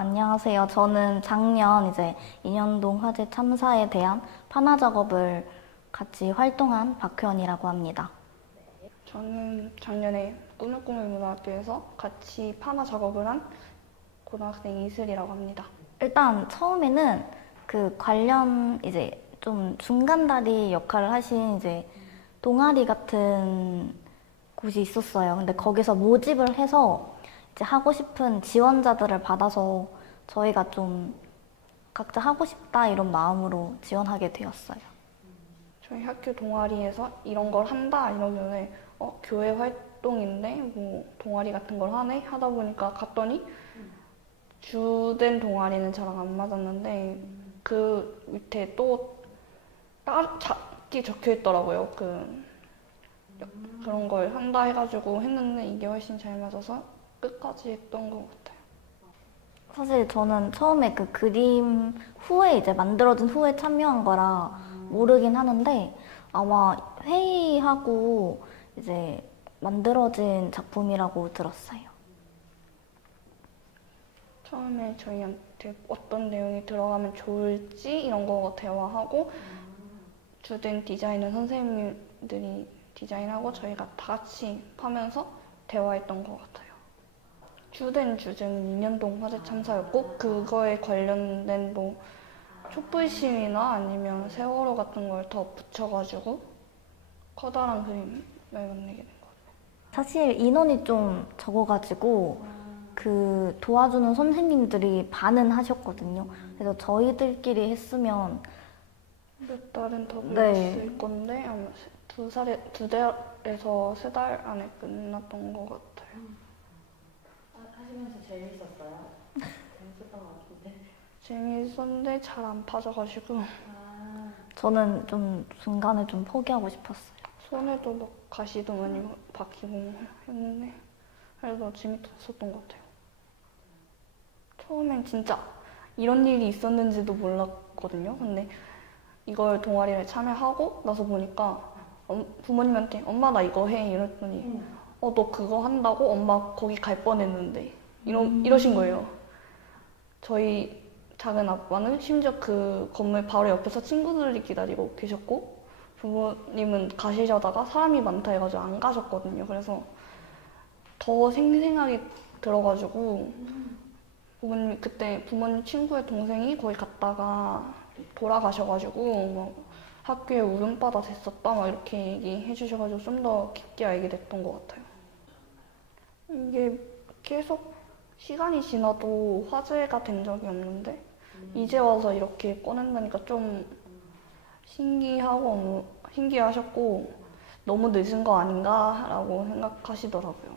안녕하세요. 저는 작년 이제 인현동 화재 참사에 대한 판화 작업을 같이 활동한 박효연이라고 합니다. 저는 작년에 꿈을 꾸는 문화학교에서 같이 판화 작업을 한 고등학생 이슬이라고 합니다. 일단 처음에는 그 관련 이제 좀 중간다리 역할을 하신 이제 동아리 같은 곳이 있었어요. 근데 거기서 모집을 해서 이제 하고 싶은 지원자들을 받아서 저희가 좀 각자 하고 싶다 이런 마음으로 지원하게 되었어요. 저희 학교 동아리에서 이런 걸 한다 이러면은 교회 활동인데 뭐 동아리 같은 걸 하네 하다 보니까 갔더니 주된 동아리는 저랑 안 맞았는데 그 밑에 또 작게 적혀 있더라고요. 그런 걸 한다 해가지고 했는데 이게 훨씬 잘 맞아서 끝까지 했던 것 같아요. 사실 저는 처음에 그 그림 후에 이제 만들어진 후에 참여한 거라 모르긴 하는데 아마 회의하고 이제 만들어진 작품이라고 들었어요. 처음에 저희한테 어떤 내용이 들어가면 좋을지 이런 거 대화하고 주된 디자이너 선생님들이 디자인하고 저희가 다 같이 하면서 대화했던 것 같아요. 주된 주제는 인현동 화재 참사였고 그거에 관련된 뭐 촛불 시위나 아니면 세월호 같은 걸 더 붙여가지고 커다란 그림을 만들게 된 거예요. 사실 인원이 좀 적어가지고 그 도와주는 선생님들이 반은 하셨거든요. 그래서 저희들끼리 했으면 몇 달은 더 네. 걸렸을 건데 아마 두 달에서 세 달 안에 끝났던 것 같아요. 하시면서 재밌었어요? 재밌었던 것 같은데. 재밌었는데 잘 안 파져가지고 저는 좀 중간에 좀 포기하고 싶었어요. 손에도 막 가시도 많이 박히고 했는데 그래도 재밌었던 것 같아요. 처음엔 진짜 이런 일이 있었는지도 몰랐거든요. 근데 이걸 동아리를 참여하고 나서 보니까 부모님한테 엄마 나 이거 해 이랬더니 너 그거 한다고? 엄마 거기 갈 뻔했는데 이러신 거예요. 저희 작은 아빠는 심지어 그 건물 바로 옆에서 친구들이 기다리고 계셨고 부모님은 가시려다가 사람이 많다 해가지고 안 가셨거든요. 그래서 더 생생하게 들어가지고 그때 부모님 친구의 동생이 거기 갔다가 돌아가셔가지고 막 학교에 울음바다 됐었다 막 이렇게 얘기해 주셔가지고 좀 더 깊게 알게 됐던 것 같아요. 이게 계속 시간이 지나도 화제가 된 적이 없는데 이제 와서 이렇게 꺼낸다니까 좀 신기하셨고 너무 늦은 거 아닌가라고 생각하시더라고요.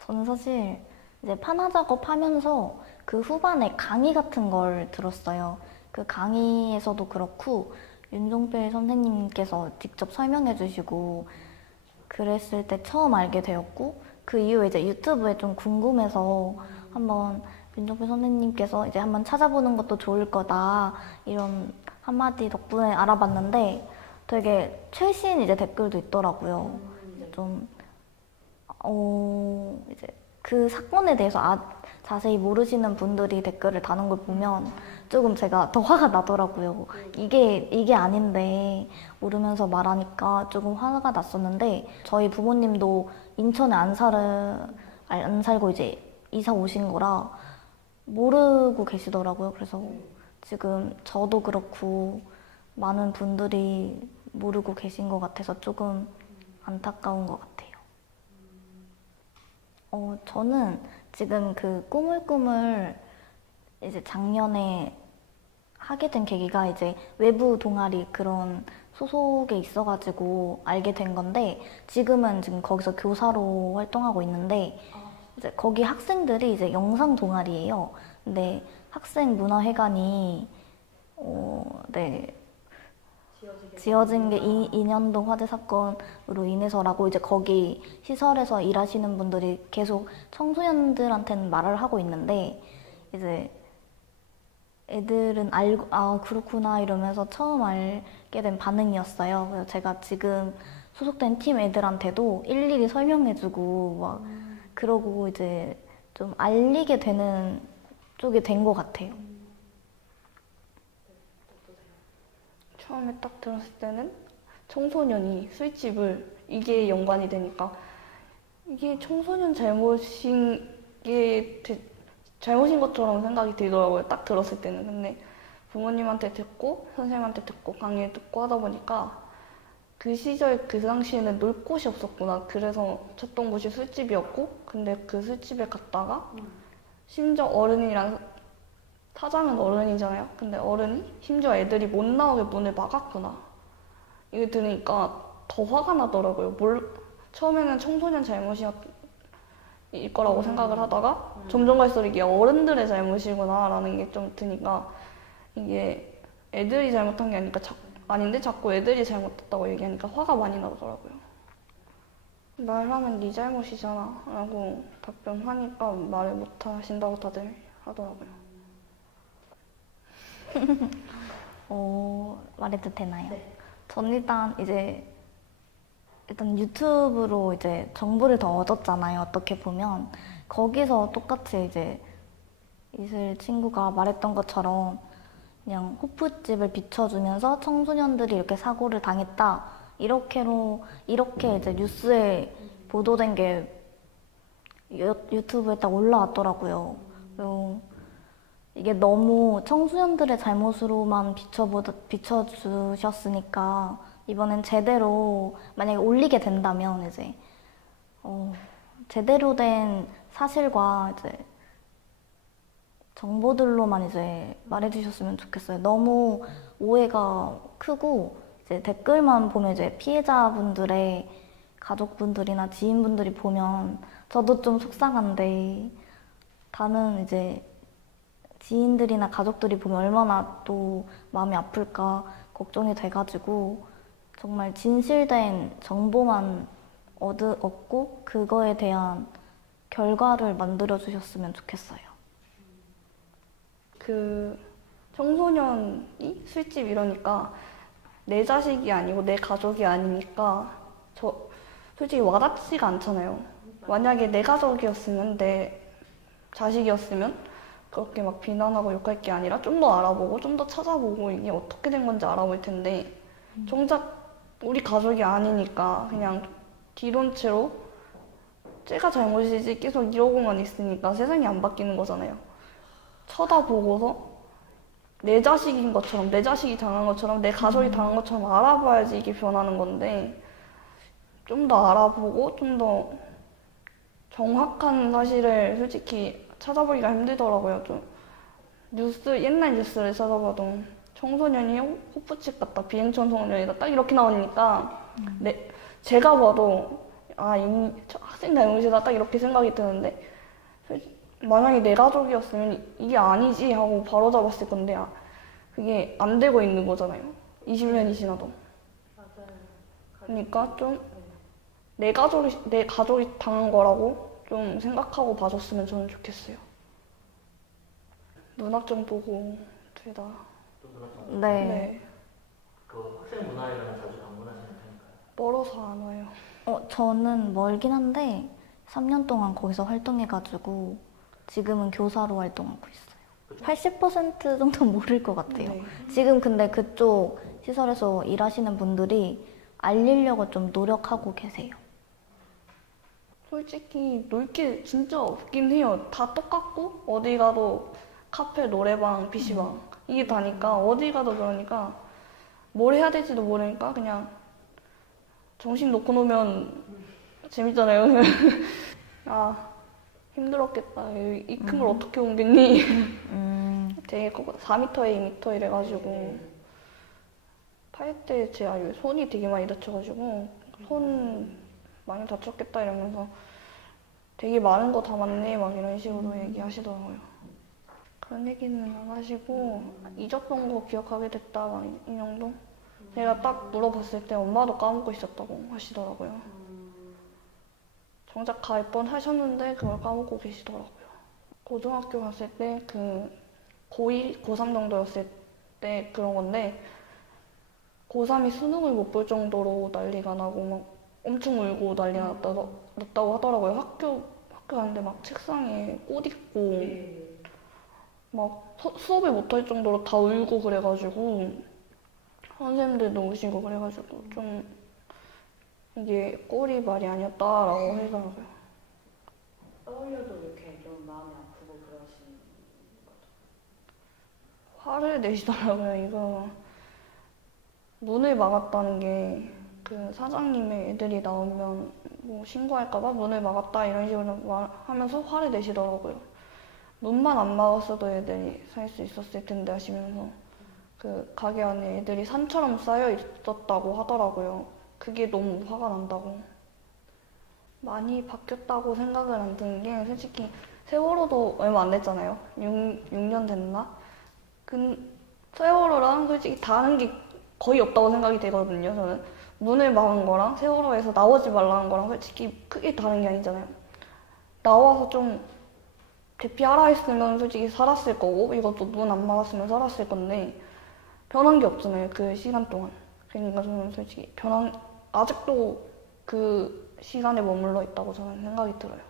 저는 사실 이제 판화 작업하면서 그 후반에 강의 같은 걸 들었어요. 그 강의에서도 그렇고 윤종필 선생님께서 직접 설명해 주시고 그랬을 때 처음 알게 되었고 그 이후에 이제 유튜브에 좀 궁금해서 한번 윤종필 선생님께서 이제 한번 찾아보는 것도 좋을 거다 이런 한마디 덕분에 알아봤는데 되게 최신 이제 댓글도 있더라고요. 좀 이제 그 사건에 대해서 자세히 모르시는 분들이 댓글을 다는 걸 보면 조금 제가 더 화가 나더라고요. 이게 아닌데 모르면서 말하니까 조금 화가 났었는데 저희 부모님도 인천에 안 살고 이제 이사 오신 거라 모르고 계시더라고요. 그래서 지금 저도 그렇고 많은 분들이 모르고 계신 것 같아서 조금 안타까운 것 같아요. 저는 지금 그 꾸물꾸물 이제 작년에 하게 된 계기가 이제 외부 동아리 그런 소속에 있어가지고 알게 된 건데 지금은 지금 거기서 교사로 활동하고 있는데 이제 거기 학생들이 이제 영상 동아리예요. 근데 학생 문화회관이 네. 지어진 게 인현동 화재 사건으로 인해서라고 이제 거기 시설에서 일하시는 분들이 계속 청소년들한테는 말을 하고 있는데 이제 애들은 알고 그렇구나 이러면서 처음 알게 된 반응이었어요. 그래서 제가 지금 소속된 팀 애들한테도 일일이 설명해주고 막 그러고 이제 좀 알리게 되는 쪽이 된 것 같아요. 처음에 딱 들었을 때는 청소년이 술집을 이게 연관이 되니까 이게 청소년 잘못인 것처럼 생각이 들더라고요. 딱 들었을 때는. 근데 부모님한테 듣고 선생님한테 듣고 강의 듣고 하다 보니까 그 시절 그 당시에는 놀 곳이 없었구나. 그래서 찾던 곳이 술집이었고 근데 그 술집에 갔다가 심지어 어른이랑 사장은 어른이잖아요. 근데 어른이 심지어 애들이 못 나오게 문을 막았구나. 이게 들으니까 더 화가 나더라고요. 처음에는 청소년 잘못일 거라고 생각을 하다가 점점 갈수록 이게 어른들의 잘못이구나 라는 게 좀 드니까 이게 애들이 잘못한 게 아닌데 자꾸 애들이 잘못했다고 얘기하니까 화가 많이 나더라고요. 말하면 네 잘못이잖아 라고 답변하니까 말을 못 하신다고 다들 하더라고요. 말해도 되나요? 네. 전 일단 유튜브로 이제 정보를 더 얻었잖아요. 어떻게 보면 거기서 똑같이 이제 이슬 친구가 말했던 것처럼 그냥 호프집을 비춰주면서 청소년들이 이렇게 사고를 당했다. 이렇게 이제 뉴스에 보도된 게 유튜브에 딱 올라왔더라고요. 그리고 이게 너무 청소년들의 잘못으로만 비춰주셨으니까 이번엔 제대로 만약에 올리게 된다면 이제 제대로 된 사실과 이제 정보들로만 이제 말해주셨으면 좋겠어요. 너무 오해가 크고 이제 댓글만 보면 이제 피해자분들의 가족분들이나 지인분들이 보면 저도 좀 속상한데 다른 이제 지인들이나 가족들이 보면 얼마나 또 마음이 아플까 걱정이 돼가지고 정말 진실된 정보만 얻고 그거에 대한 결과를 만들어 주셨으면 좋겠어요. 그 청소년이 술집 이러니까 내 자식이 아니고 내 가족이 아니니까 솔직히 와닿지가 않잖아요. 만약에 내 가족이었으면 내 자식이었으면 그렇게 막 비난하고 욕할 게 아니라 좀 더 알아보고 좀 더 찾아보고 이게 어떻게 된 건지 알아볼 텐데 정작 우리 가족이 아니니까 그냥 뒤론채로 쟤가 잘못이지 계속 이러고만 있으니까 세상이 안 바뀌는 거잖아요. 쳐다보고서 내 자식인 것처럼 내 자식이 당한 것처럼 내 가족이 당한 것처럼 알아봐야지 이게 변하는 건데 좀 더 알아보고 좀 더 정확한 사실을 솔직히 찾아보기가 힘들더라고요. 좀 옛날 뉴스를 찾아봐도 청소년이 호프집 갔다 비행청소년이다 딱 이렇게 나오니까 제가 봐도 학생 잘못이다 딱 이렇게 생각이 드는데 만약에 내 가족이었으면 이게 아니지 하고 바로 잡았을 건데 그게 안 되고 있는 거잖아요. 20년이 지나도. 맞아요. 그러니까 좀 내 가족이 당한 거라고 좀 생각하고 봐줬으면 저는 좋겠어요. 문학점 보고 둘 다. 또 그렇죠. 네. 네. 그 학생 문화회관은 자주 방문하시는 편인가요? 멀어서 안 와요. 저는 멀긴 한데 3년 동안 거기서 활동해가지고 지금은 교사로 활동하고 있어요. 80% 정도 모를 것 같아요. 네. 지금 근데 그쪽 시설에서 일하시는 분들이 알리려고 좀 노력하고 계세요. 솔직히 놀 게 진짜 없긴 해요. 다 똑같고 어디 가도 카페, 노래방, PC방 이게 다니까 어디 가도 그러니까 뭘 해야 될지도 모르니까 그냥 정신 놓고 놀면 재밌잖아요. 힘들었겠다. 이 큰 걸 어떻게 옮겼니? 되게 4m에 2m 이래가지고 팔 때 제가 손이 되게 많이 다쳐가지고 손 많이 다쳤겠다 이러면서 되게 많은 거 담았네 막 이런 식으로 얘기하시더라고요. 그런 얘기는 안 하시고 잊었던 거 기억하게 됐다 막 이 정도? 제가 딱 물어봤을 때 엄마도 까먹고 있었다고 하시더라고요. 정작 갈 뻔 하셨는데 그걸 까먹고 계시더라고요. 고등학교 갔을 때 고2, 고3 정도였을 때 그런 건데 고3이 수능을 못 볼 정도로 난리가 나고 막 엄청 울고 난리가 났다고 하더라고요. 학교 가는데 막 책상에 꽃 있고 막 수업을 못할 정도로 다 울고 그래가지고 선생님들도 우시고 그래가지고 좀 이게 꼴이 말이 아니었다라고 하더라고요. 떠올려도 이렇게 좀 마음이 아프고 그러신 화를 내시더라고요. 이거 문을 막았다는 게 그 사장님의 애들이 나오면 뭐 신고할까봐 문을 막았다 이런 식으로 말하면서 화를 내시더라고요. 문만 안 막았어도 애들이 살 수 있었을 텐데 하시면서 그 가게 안에 애들이 산처럼 쌓여 있었다고 하더라고요. 그게 너무 화가 난다고. 많이 바뀌었다고 생각을 안 드는 게 솔직히 세월호도 얼마 안 됐잖아요. 6년 됐나? 세월호랑 솔직히 다른 게 거의 없다고 생각이 되거든요. 저는 문을 막은 거랑 세월호에서 나오지 말라는 거랑 솔직히 크게 다른 게 아니잖아요. 나와서 좀 대피하라 했으면 솔직히 살았을 거고 이것도 문 안 막았으면 살았을 건데 변한 게 없잖아요. 그 시간 동안. 그러니까 저는 솔직히 아직도 그 시간에 머물러 있다고 저는 생각이 들어요.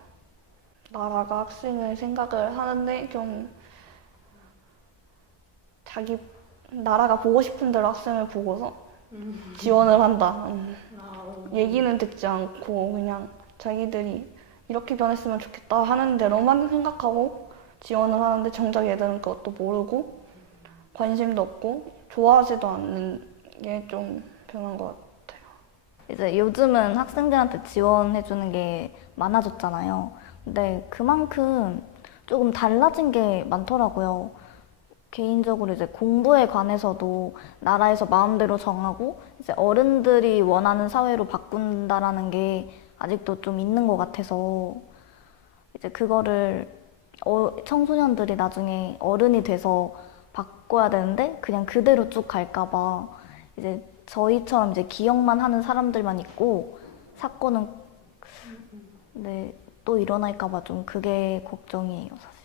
나라가 학생을 생각을 하는데 좀 자기 나라가 보고 싶은 대로 학생을 보고서 지원을 한다. 얘기는 듣지 않고 그냥 자기들이 이렇게 변했으면 좋겠다 하는 대로만 생각하고 지원을 하는데 정작 얘들은 그것도 모르고 관심도 없고 좋아하지도 않는 게 좀 변한 것 같아요. 이제 요즘은 학생들한테 지원해주는 게 많아졌잖아요. 근데 그만큼 조금 달라진 게 많더라고요. 개인적으로 이제 공부에 관해서도 나라에서 마음대로 정하고 이제 어른들이 원하는 사회로 바꾼다라는 게 아직도 좀 있는 것 같아서 이제 그거를 청소년들이 나중에 어른이 돼서 바꿔야 되는데 그냥 그대로 쭉 갈까 봐 이제 저희처럼 이제 기억만 하는 사람들만 있고 사건은 네, 또 일어날까 봐 좀 그게 걱정이에요, 사실.